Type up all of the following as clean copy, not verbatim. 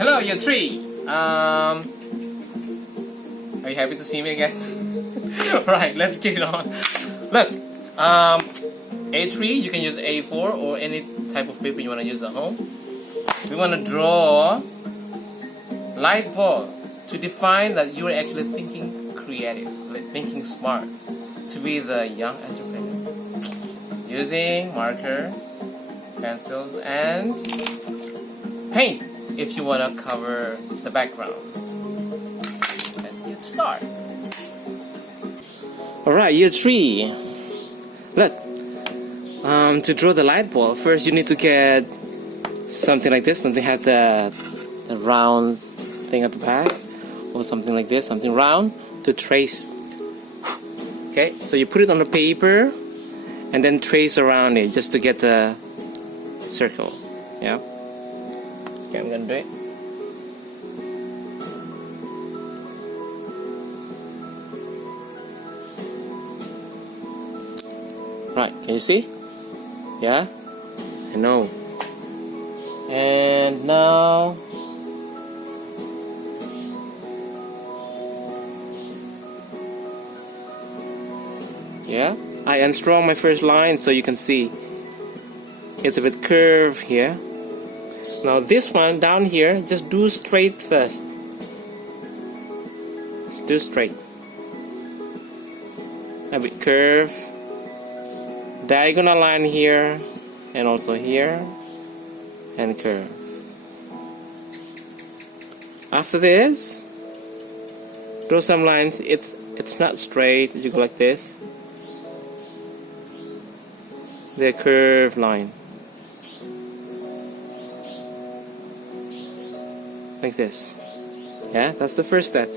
Hello, year 3. Are you happy to see me again? Right, let's get it on. Look, A3, you can use A4 or any type of paper you want to use at home. We want to draw light bulb to define that you are actually thinking creative, like thinking smart, to be the young entrepreneur. Using marker, pencils, and paint if you want to cover the background. Let's get started. Alright, year 3. Look, to draw the light bulb, first you need to get something like this, something has the round thing at the back, or something like this, something round to trace. Okay, so you put it on the paper and then trace around it just to get the circle. Yeah. Okay, I'm gonna do it. Right, can you see? Yeah? I know. And now yeah, I unstrung my first line so you can see it's a bit curved here. Now this one down here, just do straight first. Just do straight. A bit curved. Diagonal line here, and also here, and curve. After this, draw some lines. It's not straight. You go like this. The curved line. Like this. Yeah, that's the first step.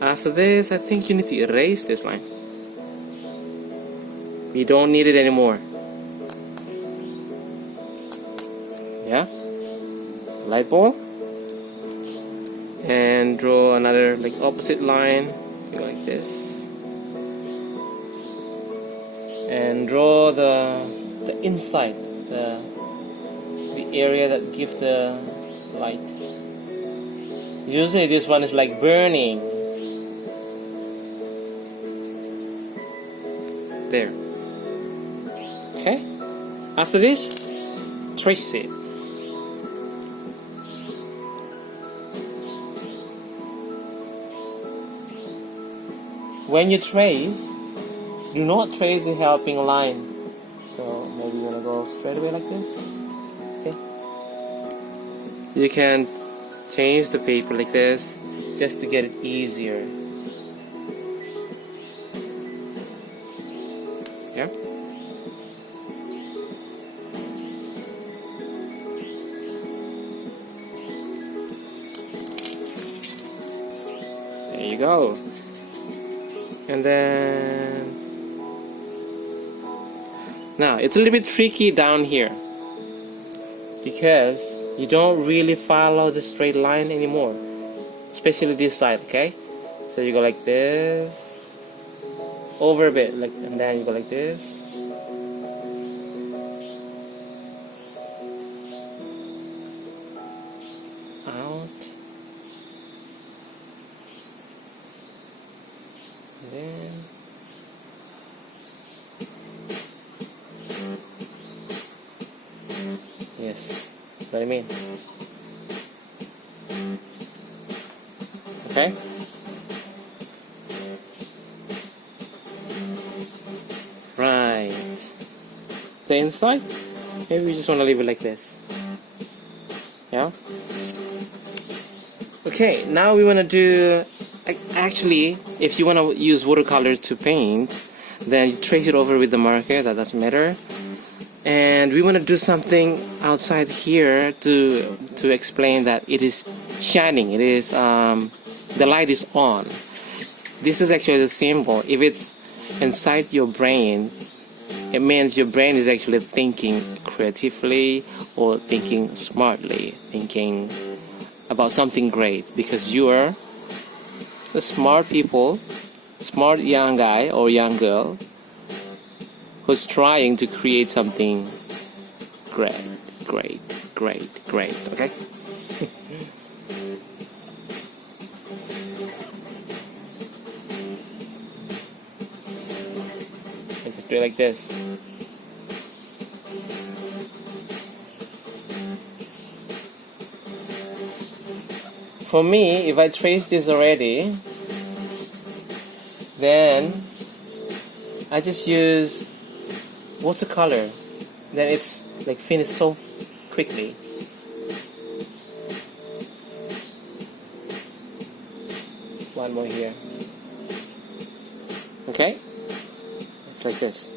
After this, I think you need to erase this line. You don't need it anymore. Yeah, it's the light bulb. And draw another like opposite line. Go like this. And draw the inside, the area that gives the light. Usually this one is like burning. There. Okay. After this, trace it. When you trace, do not trace the helping line. So maybe you wanna go straight away like this. Okay. You can change the paper like this just to get it easier. Yeah. There you go. And then now it's a little bit tricky down here because you don't really follow the straight line anymore, especially this side. Okay, so you go like this, over a bit, like, and then you go like this. Out. And then yes, that's what I mean. Okay. Right. The inside, maybe we just want to leave it like this. Yeah. Okay, now we want to do, actually, if you want to use watercolor to paint, then you trace it over with the marker, that doesn't matter. And we want to do something outside here to explain that it is shining, it is, the light is on. This is actually the symbol. If it's inside your brain, it means your brain is actually thinking creatively or thinking smartly, thinking about something great, because you are a smart people, smart young guy or young girl who's trying to create something great, okay? Just do it like this. For me, if I trace this already, then I just use watercolor. Then it's like finished so quickly. One more here. Okay? It's like this.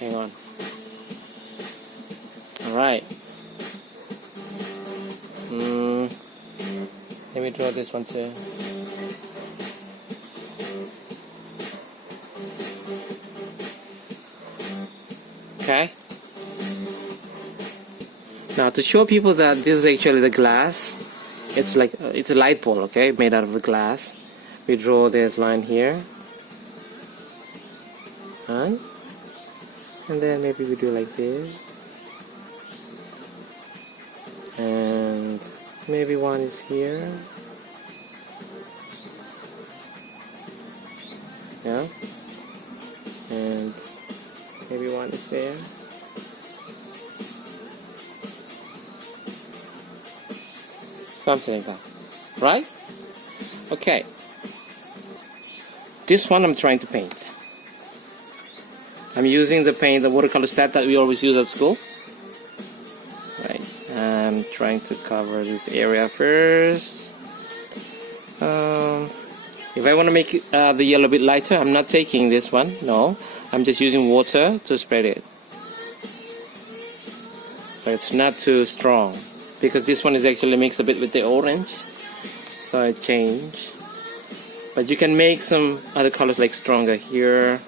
Hang on. Alright. Let me draw this one too. Okay. Now to show people that this is actually the glass, it's like it's a light bulb, okay, made out of the glass. We draw this line here, and then maybe we do like this, and maybe one is here, yeah, and maybe one is there. Something like that, right? Okay. This one I'm trying to paint. I'm using the watercolor set that we always use at school. Right. I'm trying to cover this area first. If I want to make the yellow a bit lighter, I'm not taking this one. No, I'm just using water to spread it. So it's not too strong, because this one is actually mixed a bit with the orange, so I change. But you can make some other colors like stronger here.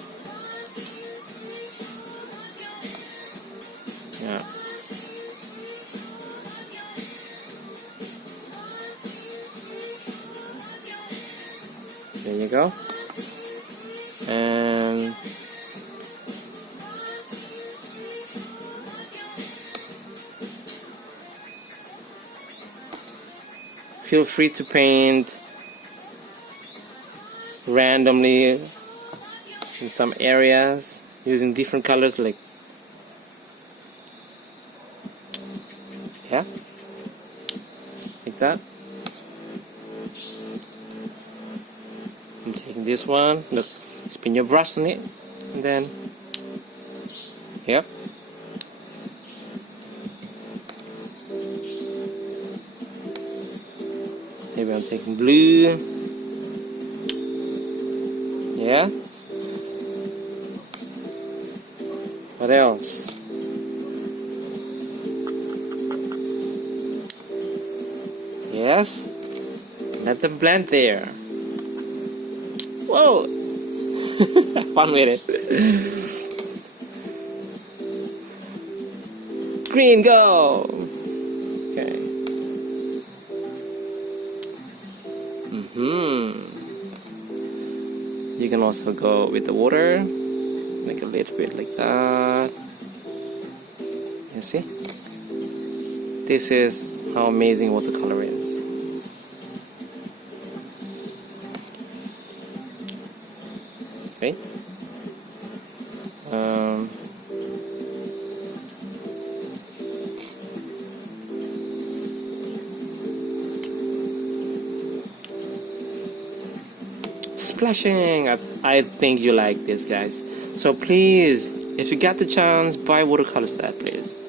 Yeah. There you go. And feel free to paint randomly in some areas using different colors, like, yeah, like that. I'm taking this one, look, spin your brush on it, and then, yep. Maybe I'm taking blue. Yeah. What else? Yes. Let them blend there. Whoa. Have fun with it. Green, go. Okay. You can also go with the water, like a little bit like that. You see? This is how amazing watercolor is. See? Splashing! I think you like this, guys. So please, if you get the chance, buy watercolor set, please.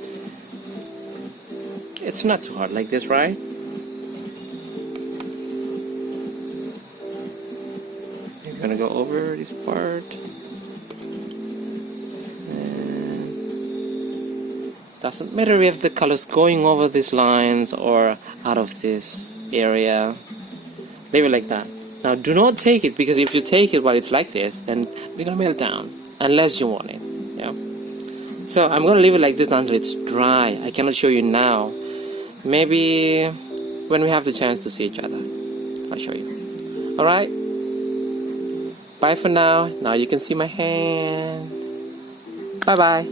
It's not too hard like this, right? You're gonna go over this part. And doesn't matter if the color's going over these lines or out of this area. Leave it like that. Now do not take it, because if you take it while it's like this, then we're gonna melt down, unless you want it. Yeah. So I'm gonna leave it like this until it's dry. I cannot show you now. Maybe when we have the chance to see each other, I'll show you. Alright? Bye for now. Now you can see my hand. Bye bye.